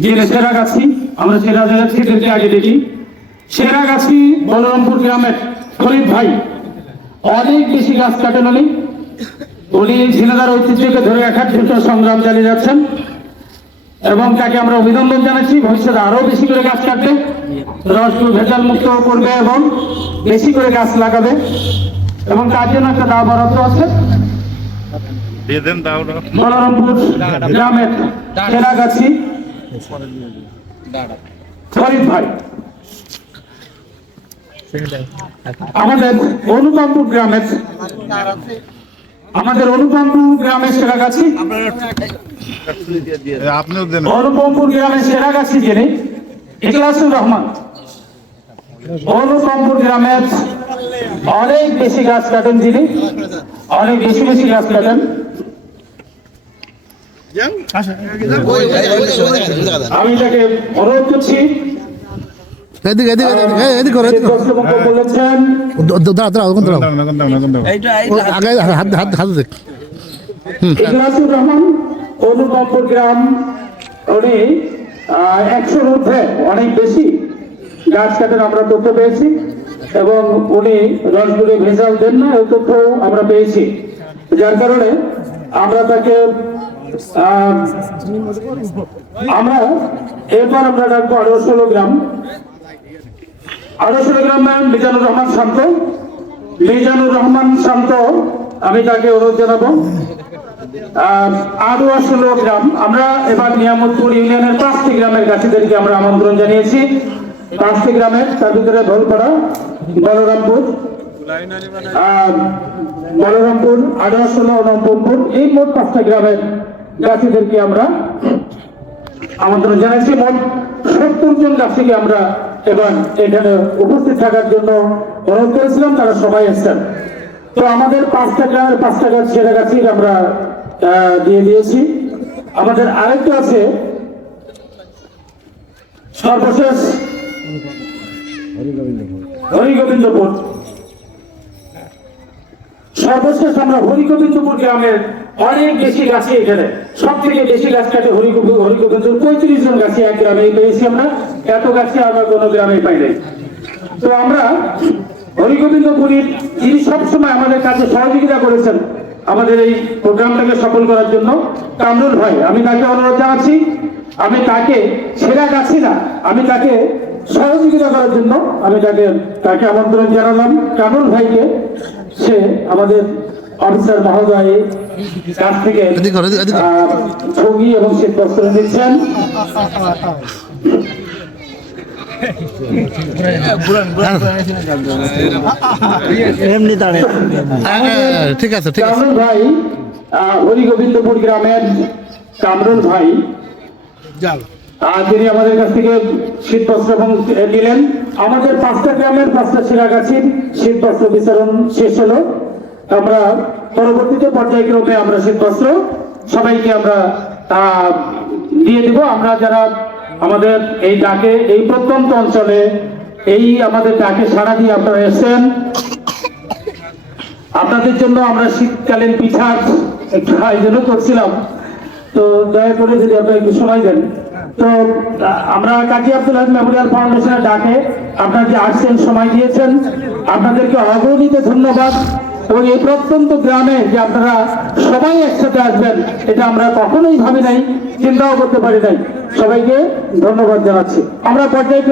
যিনি সেরাগাছি, আমরা সেরাগাছিদেরকে আগে দেখি। সেরাগাছি বলরামপুর গ্রামের ফরিদ ভাই অনেক বেশি গাছ কাটেন উনি ঝিনাইদহ ঐতিহ্যকে ধরে রাখার জন্য সংগ্রাম চালিয়ে যাচ্ছেন এবং তাকে আমরা অভিনন্দন জানাচ্ছি। ভবিষ্যতে আরো বেশি করে গাছ কাটবে, রসগুলো ভেজাল মুক্ত করবে এবং বেশি করে গাছ লাগাবে এবং তার জন্য একটা দাও বরাদ্দ আছে। বলরামপুর গ্রামের সেরাগাছি ফরিদ ভাই। আমাদের অনুপমপুর গ্রামের সেরাগাছি, অনুপমপুর গ্রামের সেরাগাছি যিনি ইখলাসুর রহমান। অনুপমপুর গ্রামের অনেক বেশি গাছ কাটেন, যিনি অনেক বেশি বেশি গাছ কাটেন। আমি তাকে অনুরোধ করছি অনুপমপুর গ্রাম উনি 100-র মধ্যে অনেক বেশি গাছ কাটেন আমরা তথ্য পেয়েছি এবং উনি রসগুলো ভেজাল দেন না এই তথ্য আমরা পেয়েছি, যার কারণে আমরা তাকে আমরা এরপর আমরা ডাকবো 18 গ্রাম মিজানুর রহমান শান্ত। আমি তাকে অনুরোধ জানাবো। 18 গ্রাম আমরা এবার নিয়ামতপুর ইউনিয়নের 5টি গ্রামের গাছিদেরকে আমরা আমন্ত্রণ জানিয়েছি। 5টি গ্রামের, তার ভিতরে ভোলপাড়া, বলরামপুর, 18 অনুপমপুর, এই মোট 5টা গ্রামের গাছিদেরকে আমরা আমন্ত্রণ জানাচ্ছি। মোট 70 জন গাছিকে আমরা এবার এখানে উপস্থিত থাকার জন্য অনুরোধ করেছিলাম, তারা সবাই এসেছেন। তো আমাদের 5টা গ্রামের 5টা গাছ সেরাগাছি আমরা দিয়ে দিয়েছি। আমাদের আরেকটা আছে সর্বশেষ হরিগোবিন্দপুর। আমরা হরিগোবিন্দপুর গ্রামের অনেক বেশি গাছে, এখানে সব থেকে বেশি গাছ কাটে হরিগোবিন্দপুর। 35 জন গাছে এক গ্রামে পেয়েছি আমরা, এত গাছে আমরা কোনো গ্রামে পাই নাই। তো আমরা হরিগোবিন্দপুরীর যিনি সবসময় আমাদের কাছে সহযোগিতা করেছেন আমাদের এই প্রোগ্রামটাকে সফল করার জন্য, কামরুল ভাই, আমি তাকে অনুরোধ জানাচ্ছি। আমি তাকে সেরাগাছি না, আমি তাকে সহযোগিতা করার জন্য আমি তাকে আমন্ত্রণ জানালাম। কামরুল ভাইকে সে আমাদের অফিসার মহোদয় কাছ থেকে ছবি এবং শীত বস্ত্র দিচ্ছেন। ঠিক আছে কামরুল ভাই, হরিগোবিন্দপুর গ্রামের কামরুল ভাই, তিনি আমাদের কাছ থেকে শীত বস্ত্র নিলেন। আমাদের 5টা গ্রামের 5টা সেরাগাছির শীত বস্ত্র বিতরণ শেষ হলো। আমরা পরবর্তীতে পর্যায়ক্রমে আমরা শীত বস্ত্র সবাইকে আমরা দিয়ে দিব। আমরা যারা আমাদের এই ডাকে, এই প্রত্যন্ত অঞ্চলে এই আমাদের ডাকে সাড়া দিয়ে আপনারা এসেছেন, আপনাদের জন্য আমরা শীতকালীন পিঠার একটু আয়োজনও করছিলাম। তো দয়া করে যদি আপনারা একটু সময় দেন। তো আমরা কাজী আব্দুল হামিদ মেমোরিয়াল ফাউন্ডেশনের ডাকে আপনারা যে আসছেন, সময় দিয়েছেন, আপনাদেরকে অগণিত ধন্যবাদ। এবং এই প্রত্যন্ত গ্রামে যে আপনারা সবাই একসাথে আসবেন, এটা আমরা কখনোই ভাবি নাই, চিন্তাও করতে পারি নাই। সবাইকে ধন্যবাদ জানাচ্ছি। আমরা পর্যায়ে